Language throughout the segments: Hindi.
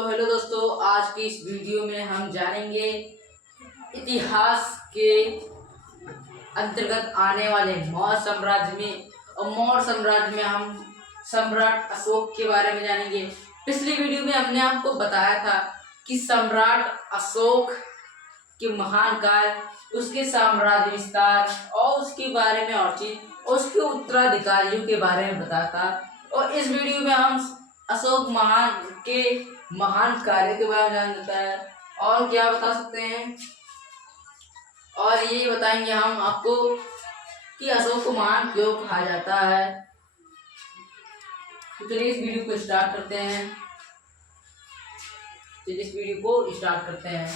तो हेलो दोस्तों, आज की इस वीडियो में हम जानेंगे इतिहास के अंतर्गत आने वाले मौर्य साम्राज्य में। और मौर्य साम्राज्य में हम सम्राट अशोक के बारे में जानेंगे। पिछली वीडियो में हमने आपको बताया था कि सम्राट अशोक के महान कार्य, उसके साम्राज्य विस्तार और उसके बारे में और चीज, उसके उत्तराधिकारियों के बारे में बताया था। और इस वीडियो में हम अशोक महान के महान कार्य के बारे में जान लेता है। और क्या बता सकते हैं, और ये बताएंगे हम आपको कि अशोक को महान क्यों कहा जाता है। तो चलिए इस वीडियो को स्टार्ट करते हैं।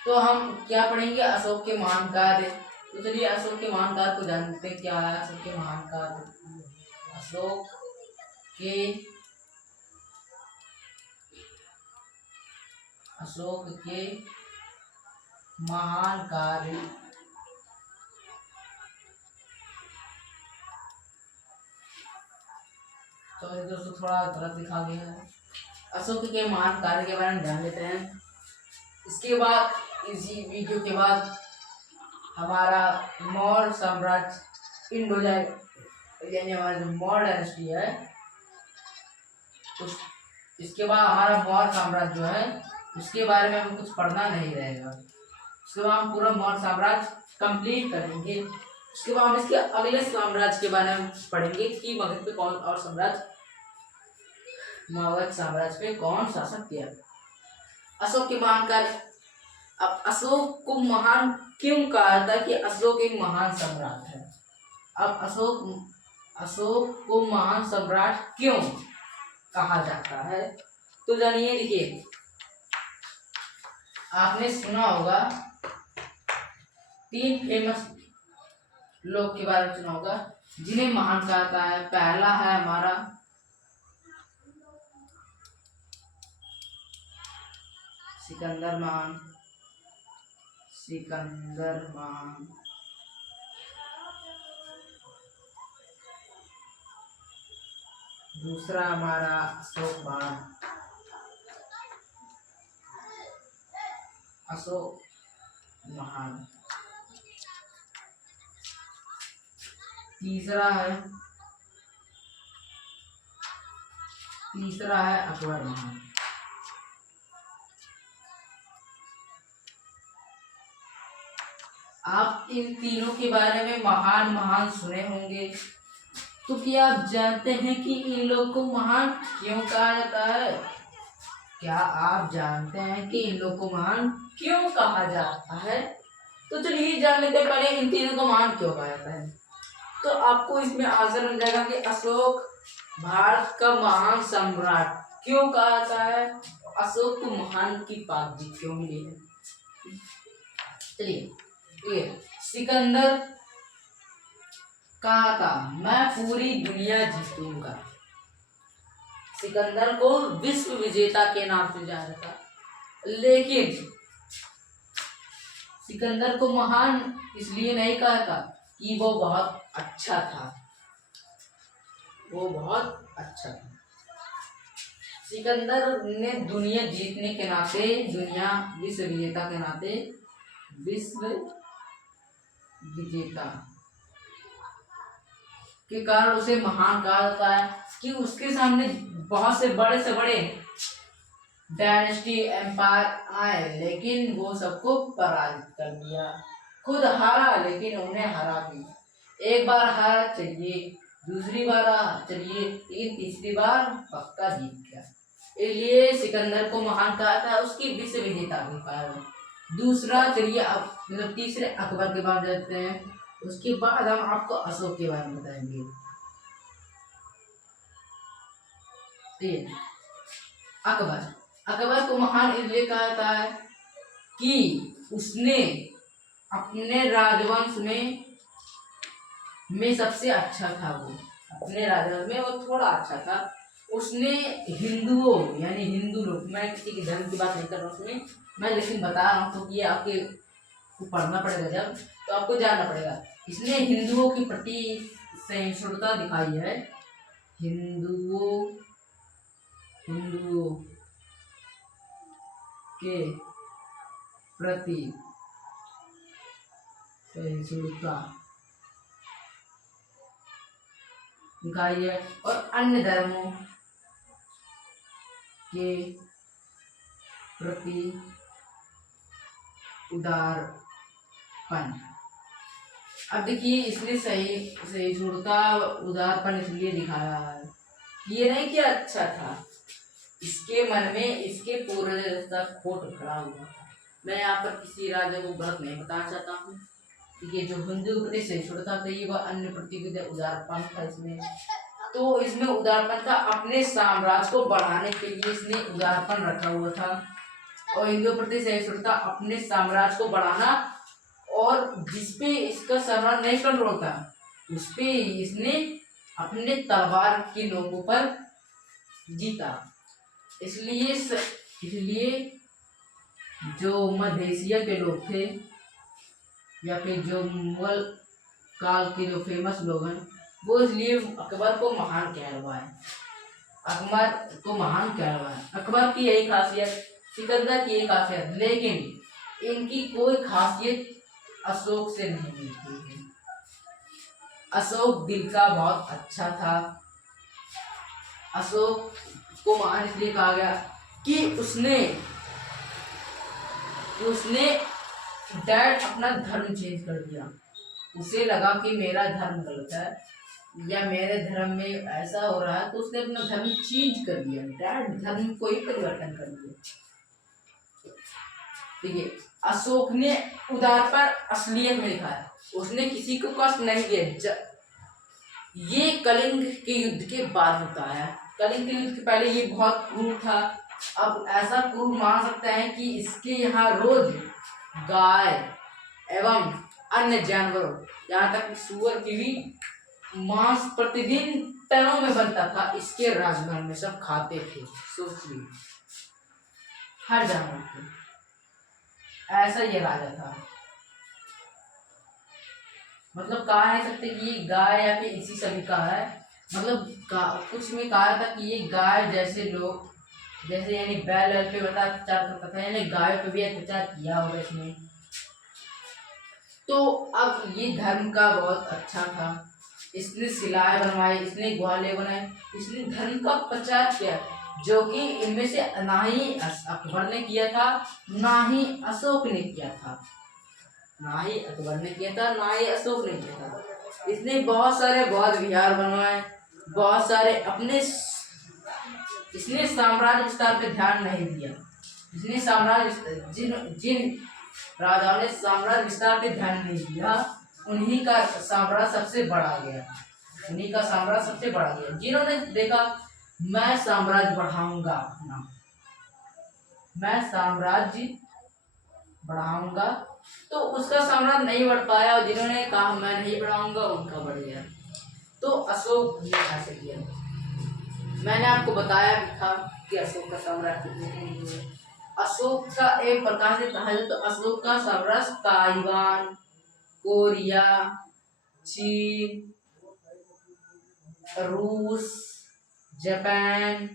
तो हम क्या पढ़ेंगे, अशोक के महान कार्य। तो चलिए अशोक के महान कार्य को जानते हैं। क्या है अशोक के महान कार्य? अशोक के महान कार्य। तो दोस्तों थोड़ा गलत लिखा गया है। अशोक के महान कार्य के बारे में जान लेते हैं। इसके बाद, इसी वीडियो के बाद हमारा मौर्य साम्राज्य इंड हो जाएगा, यानी हमारा जो मौर्य डायनेस्टी है उस, इसके बाद हमारा मौर्य साम्राज्य जो है उसके बारे में हमें कुछ पढ़ना नहीं रहेगा। उसके बाद हम पूरा मौर्य साम्राज्य कंप्लीट करेंगे। उसके बाद हम इसके अगले साम्राज्य के बारे में पढ़ेंगे कि मगध पे कौन और मगध साम्राज्य पे कौन शासक किया। अशोक के महान कार्य। अब अशोक को महान क्यों कहा था कि अशोक एक महान सम्राट है। अब अशोक को महान सम्राट क्यों कहा जाता है, तो जानिए। देखिए, आपने सुना होगा 3 फेमस लोग के बारे में सुना होगा जिन्हें महान कहा जाता है। पहला है हमारा सिकंदर महान। दूसरा हमारा अशोक महान। तीसरा है अकबर महान। आप इन तीनों के बारे में महान सुने होंगे। तो क्या आप जानते हैं कि इन लोगों को महान क्यों कहा जाता है? क्या आप जानते हैं कि इन लोगों को महान क्यों कहा जाता है? तो चलिए जान लेते हैं पहले इन तीनों को महान क्यों कहा जाता है। तो आपको इसमें आंसर मिल जाएगा कि अशोक भारत का महान सम्राट क्यों कहा जाता है, अशोक को महान की उपाधि क्यों मिली है। चलिए, सिकंदर कहा था मैं पूरी दुनिया जीतूंगा। सिकंदर को विश्व विजेता के नाम से जाना था, लेकिन सिकंदर को महान इसलिए नहीं कहा था कि वो बहुत अच्छा था। सिकंदर ने दुनिया जीतने के नाते, दुनिया विश्व विजेता के नाते, विश्व विजेता के कारण उसे महान कहा जाता है कि उसके सामने बहुत से बड़े डायनेस्टी एम्पायर आए, लेकिन वो सबको पराजित कर दिया। खुद हारा, लेकिन उन्हें हरा भी। एक बार हारा चलिए, दूसरी बार चलिए, लेकिन तीसरी बार पक्का जीत गया। इसलिए सिकंदर को महान कहा था, उसकी विश्व विजेता के कारण। दूसरा चलिए, अब मतलब तीसरे अकबर के बारे में जानते हैं। उसके बाद हम आपको अशोक के बारे में बताएंगे। अकबर को महान इसलिए कहा जाता है कि उसने अपने राजवंश में सबसे अच्छा था। वो अपने राजवंश में वो थोड़ा अच्छा था। उसने हिंदुओं, यानी हिंदू लोग, मैं किसी के धर्म की बात नहीं कर रहा उसमें, मैं लेकिन बता रहा हूँ क्योंकि तो आपके को पढ़ना पड़ेगा जब, तो आपको जानना पड़ेगा। इसने हिंदुओं के प्रति सहिष्णुता दिखाई है। हिंदुओं के प्रति सहिष्णुता दिखाई है और अन्य धर्मों के प्रति उदारपन। अब देखिए इसने सहिष्णुता उदारपन इसलिए दिखाया है, ये नहीं कि अच्छा था, इसके मन में इसके पूर्वज का खोट खड़ा हुआ था। मैं यहाँ पर किसी राजा को गलत नहीं बताना चाहता हूँ, ये जो हिंदू प्रति सहिष्णुता थी वह अन्य प्रति उदारपन था इसमें। तो इसमें उदारपन था, अपने साम्राज्य को बढ़ाने के लिए इसने उदारपन रखा हुआ था। और हिंदू प्रति सहिष्णुता अपने साम्राज्य को बढ़ाना, और जिसपे इसका साम्राज्य नहीं कंट्रोल था उस पे इसने अपने तलवार की नोकों पर जीता। इसलिए जो मध्य एशिया के लोग थे या फिर जो मुगल काल के जो फेमस लोग हैं वो इसलिए अकबर को महान कहलवाए, अकबर की यही खासियत, सिकंदर की यही खासियत, लेकिन इनकी कोई खासियत अशोक से नहीं मिलती है। अशोक दिल का बहुत अच्छा था। अशोक को महान इसलिए कहा गया कि उसने डायरेक्ट अपना धर्म चेंज कर दिया। उसे लगा कि मेरा धर्म गलत है या मेरे धर्म में ऐसा हो रहा है, तो उसने अपना धर्म चेंज कर दिया, डायरेक्ट धर्म को ही परिवर्तन कर दिया। देखिए अशोक ने उदार पर असलियत में लिखा है, उसने किसी को कष्ट नहीं दिया। ये कलिंग के युद्ध के बाद होता है। कलिंग के युद्ध के पहले ये बहुत क्रूर था। अब ऐसा क्रूर मान सकते हैं कि इसके यहाँ रोज गाय एवं अन्य जानवरों, यहाँ तक सूअर की भी मांस प्रतिदिन टनों में बनता था। इसके राजमहल में सब खाते थे। सोचिए, हर जानवर के ऐसा ये राजा था। मतलब कहा नहीं सकते कि ये गाय या फिर इसी सभी का है, मतलब कुछ में कहा था कि ये गाय जैसे लोग, जैसे यानी बैल पे बता अत्याचार करता था, यानी गायों पे भी अत्याचार किया होगा इसने। तो अब ये धर्म का बहुत अच्छा था। इसने शिलाएं बनवाई, इसने ग्वाले बनाए, इसने धर्म का प्रचार किया, जो कि इनमें से ना ही अकबर ने किया था ना ही अशोक ने किया था। ना ही अकबर ने किया था ना ही अशोक ने किया था। इसने बहुत सारे बौद्ध विहार बनवाए, बहुत सारे अपने, इसने साम्राज्य विस्तार पे ध्यान नहीं दिया। इसने साम्राज्य जिन राजाओं ने साम्राज्य विस्तार पे ध्यान नहीं दिया, उन्हीं का साम्राज्य सबसे बड़ा गया, उन्हीं का साम्राज्य सबसे बड़ा गया। जिन्होंने देखा मैं साम्राज्य बढ़ाऊंगा अपना, मैं साम्राज्य बढ़ाऊंगा, तो उसका साम्राज्य नहीं बढ़ पाया, और जिन्होंने कहा मैं नहीं बढ़ाऊंगा उनका बढ़ गया। तो अशोक ने ऐसे किया। मैंने आपको बताया भी था कि अशोक का साम्राज्य कितने है। अशोक का एक प्रकार से कहा जाए तो अशोक का साम्राज्य ताइवान, कोरिया, चीन, रूस, जापान,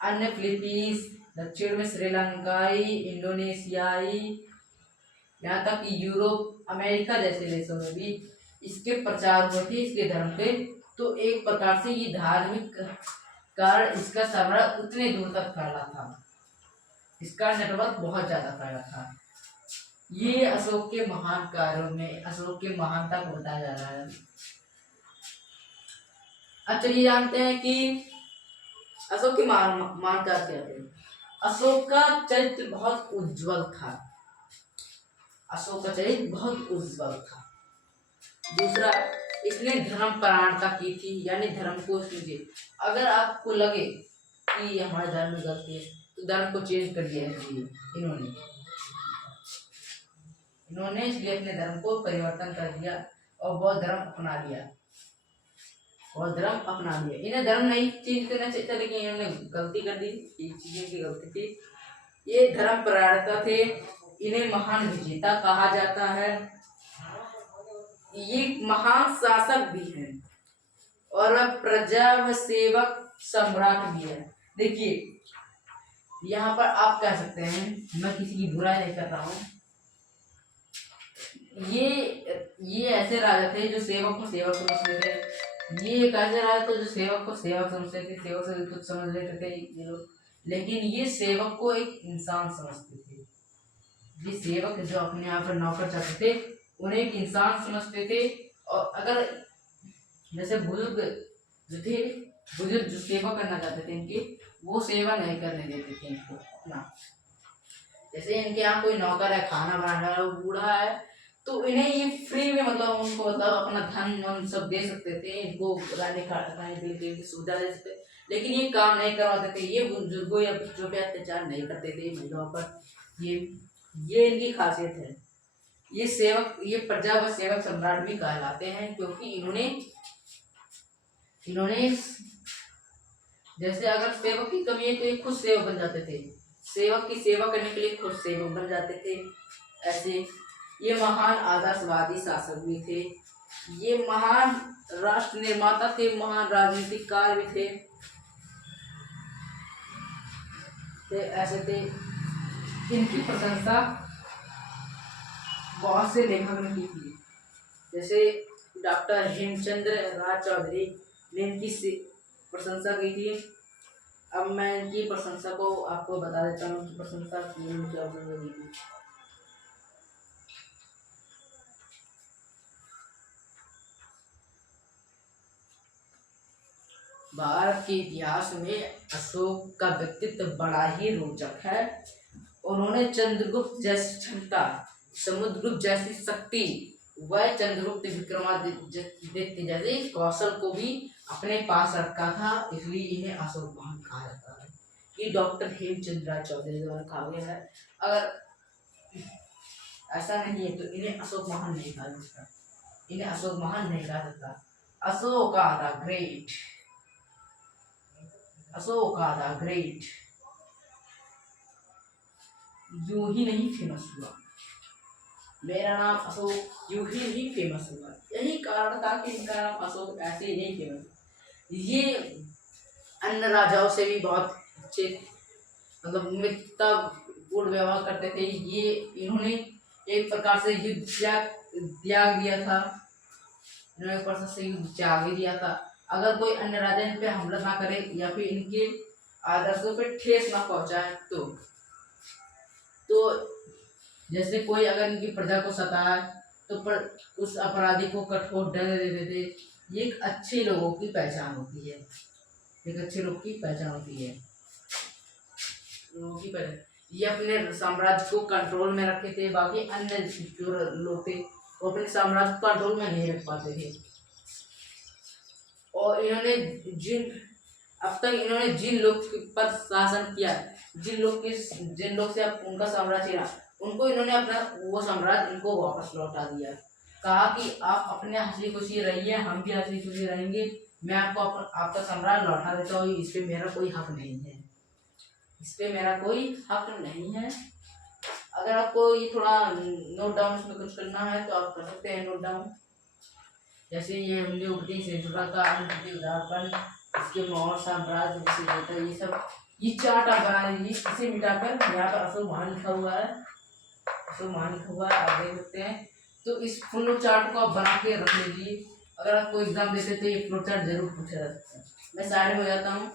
अन्य फिलीपींस, दक्षिण में श्रीलंकाई, इंडोनेशियाई, यहाँ तक कि यूरोप, अमेरिका जैसे देशों में भी इसके प्रचार हुए थे, इसके धर्म पे। तो एक प्रकार से ये धार्मिक कारण इसका साम्राज्य उतने दूर तक फैला था, इसका नेटवर्क बहुत ज्यादा फैला था। ये अशोक के महान कार्यों में अशोक के महानता को बताया जा रहा है। अब चलिए जानते हैं कि अशोक की महानता क्या थी। अशोक का चरित्र बहुत उज्जवल था। अशोक का चरित्र बहुत उज्जवल था। दूसरा, इसने धर्म परायणता की थी, यानी धर्म को समझे। अगर आपको लगे कि हमारे धर्म में गलती है तो धर्म को चेंज कर दिया इसलिए इन्होंने इसलिए अपने धर्म को परिवर्तन कर दिया और बौद्ध धर्म अपना लिया। इन्हें धर्म नहीं चेंज करना चाहिए था, लेकिन इन्होंने गलती कर दी। चीजें की गलती थी, ये धर्म परायणता थे। इन्हें महान विजेता कहा जाता है। ये महान शासक भी हैं और वह प्रजा व सेवक सम्राट भी है। देखिए यहाँ पर आप कह सकते हैं, मैं किसी की बुराई नहीं कर रहा हूँ, ये ऐसे राजा थे जो सेवक को सेवक समझते थे। ये एक ऐसे राजा थे जो सेवक को सेवक समझते थे, सेवक से कुछ समझ लेते थे ये लोग, लेकिन ये सेवक को एक इंसान समझते थे। ये सेवक जो अपने यहाँ पर नौकर चाहते थे उन्हें एक इंसान समझते थे। और अगर जैसे बुजुर्ग जो थे, बुजुर्ग जो सेवा करना चाहते थे इनकी, वो सेवा नहीं करने देते थे इनको अपना। जैसे इनके यहाँ कोई नौकर है, खाना बनाने वाला, वो बूढ़ा है, तो इन्हें ये फ्री में मतलब उनको मतलब अपना धन उन सब दे सकते थे, इनको रहने खाने पीने की सुविधा दे सकते, लेकिन ये काम नहीं करवाते थे। ये बुजुर्गों या बच्चों पे अत्याचार नहीं करते थे महिलाओं पर। ये इनकी खासियत है। ये सेवक, ये प्रजा व सेवक सम्राट भी कहलाते हैं, क्योंकि इन्होंने जैसे अगर सेवक की कमी है तो ये खुद सेवक बन जाते थे, सेवक की सेवा करने के लिए खुद सेवक बन जाते थे। ऐसे ये महान आदर्शवादी शासक भी थे, ये महान राष्ट्र निर्माता थे, महान राजनीतिकार भी थे। ऐसे थे। इनकी प्रशंसा बहुत से लेखक ने की थी, जैसे डॉक्टर हेमचंद्र राज चौधरी ने इनकी प्रशंसा की थी। अब मैं इनकी प्रशंसा को आपको बता देता हूँ कि प्रशंसा की थी। भारत के इतिहास में अशोक का व्यक्तित्व बड़ा ही रोचक है। उन्होंने चंद्रगुप्त जैसी क्षमता, समुद्रगुप्त जैसी शक्ति व चंद्रगुप्त विक्रमादित्य जैसे कौशल को भी अपने पास रखा था, इसलिए इन्हें अशोक महान कहा जाता है। ये डॉक्टर हेमचंद्र चौधरी द्वारा कहा गया है। अगर ऐसा नहीं है तो इन्हें अशोक महान नहीं कहा जाता, इन्हें अशोक महान नहीं कहा जाता। Ashoka the great, Ashoka the great यूं ही नहीं फेमस हुआ, मेरा नाम अशोक यूं ही नहीं फेमस हुआ। यही कारण था कि इनका नाम अशोक ऐसे ही नहीं फेमस। ये अन्य राजाओं से भी बहुत अच्छे मतलब मित्रतापूर्ण व्यवहार करते थे। ये इन्होंने एक प्रकार से युद्ध त्याग दिया था, इन्होंने एक प्रकार से युद्ध त्याग दिया था। अगर कोई अन्य राजा इन पे हमला ना करे या फिर इनके आदर्शों पे ठेस ना पहुंचाए तो जैसे कोई अगर इनकी प्रजा को सताए तो उस अपराधी को कठोर दंड दे देते। ये एक अच्छे लोगों की पहचान होती है, एक अच्छे लोग की पहचान होती है, लोगों की पहचान। ये अपने साम्राज्य को कंट्रोल में रखे थे, बाकी अन्य जो लोग थे वो अपने साम्राज्य को कंट्रोल में नहीं रख पाते थे। और इन्होंने अब तक इन्होंने जिन लोग पर शासन किया, जिन लोग से उनका साम्राज्य रहा, उनको इन्होंने अपना वो साम्राज्य इनको वापस लौटा दिया। कहा कि आप अपने हंसी खुशी रहिए, हम भी हंसी खुशी रहेंगे, मैं आपको आपका साम्राज्य लौटा देता हूँ, इस पे मेरा कोई हक नहीं है, इस पे मेरा कोई हक नहीं है। अगर आपको ये थोड़ा नोट डाउन इसमें कुछ करना है तो आप कर सकते हैं नोट डाउन। जैसे ये हमने उपदेश से जुड़ा था, उदाहरण इसके मौर्य साम्राज्य जैसे होता है, ये सब ये चार्ट आप बना लीजिए। इसे मिटाकर यहाँ पर अशोक महान लिखा हुआ है, अशोक महान लिखा हुआ है, आप देख सकते हैं। तो इस फ्लो चार्ट को आप बना के रख लीजिए, अगर आपको एग्जाम देते तो ये फ्लो चार्ट जरूर पूछा जा सकता है। मैं साइड में हो जाता हूँ।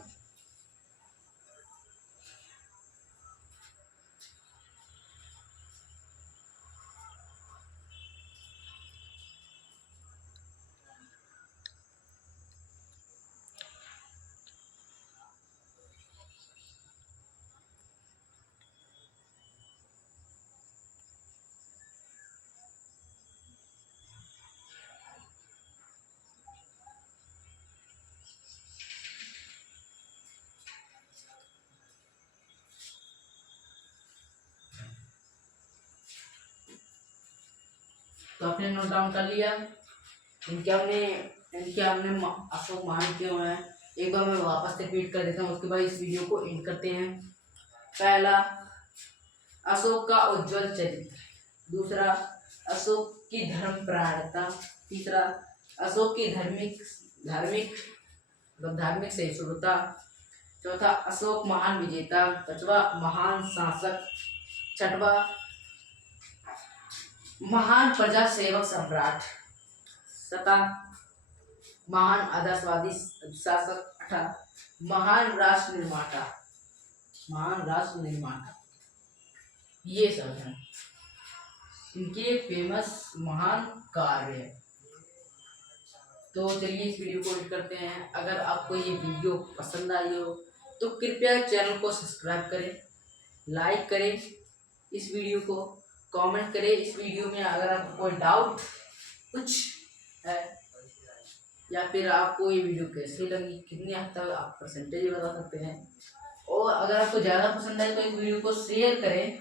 तो आपने नोट डाउन कर लिया। इनके हमने अशोक महान क्यों है, एक बार मैं वापस से रिपीट कर देता हूँ, उसके बाद इस वीडियो को एंड करते हैं। पहला, अशोक का उज्जवल चरित्र। दूसरा, अशोक की धर्मपरायणता। तीसरा, अशोक की धार्मिक सहिष्णुता। चौथा अशोक महान विजेता। पांचवा महान शासक। छठवा महान प्रजा सेवक सम्राट। सता महान आदर्शवादी शासक। अठा महान राष्ट्र निर्माता। महान राष्ट्र निर्माता ये सब है इनके फेमस महान कार्य। तो चलिए इस वीडियो को एंड करते हैं। अगर आपको ये वीडियो पसंद आई हो तो कृपया चैनल को सब्सक्राइब करें, लाइक करें इस वीडियो को, कमेंट करें इस वीडियो में। अगर आपको कोई डाउट कुछ है या फिर आपको ये वीडियो कैसी लगी, कितनी हद तक आप परसेंटेज बता सकते हैं। और अगर आपको ज़्यादा पसंद आए तो इस वीडियो को शेयर करें।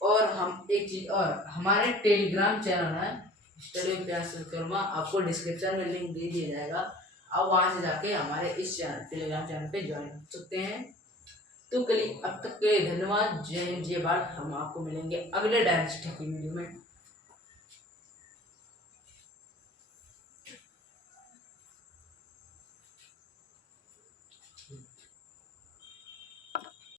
और हम एक चीज़ और, हमारे टेलीग्राम चैनल है स्टडी विद प्यास विश्वकर्मा, आपको डिस्क्रिप्शन में लिंक दे दिया जाएगा। आप वहाँ से जाके हमारे इस चैनल टेलीग्राम चैनल पे ज्वाइन कर सकते हैं। तो कल अब तक के धन्यवाद। जय हिंद, जय भारत। हम आपको मिलेंगे अगले डायनेस्टी की वीडियो में।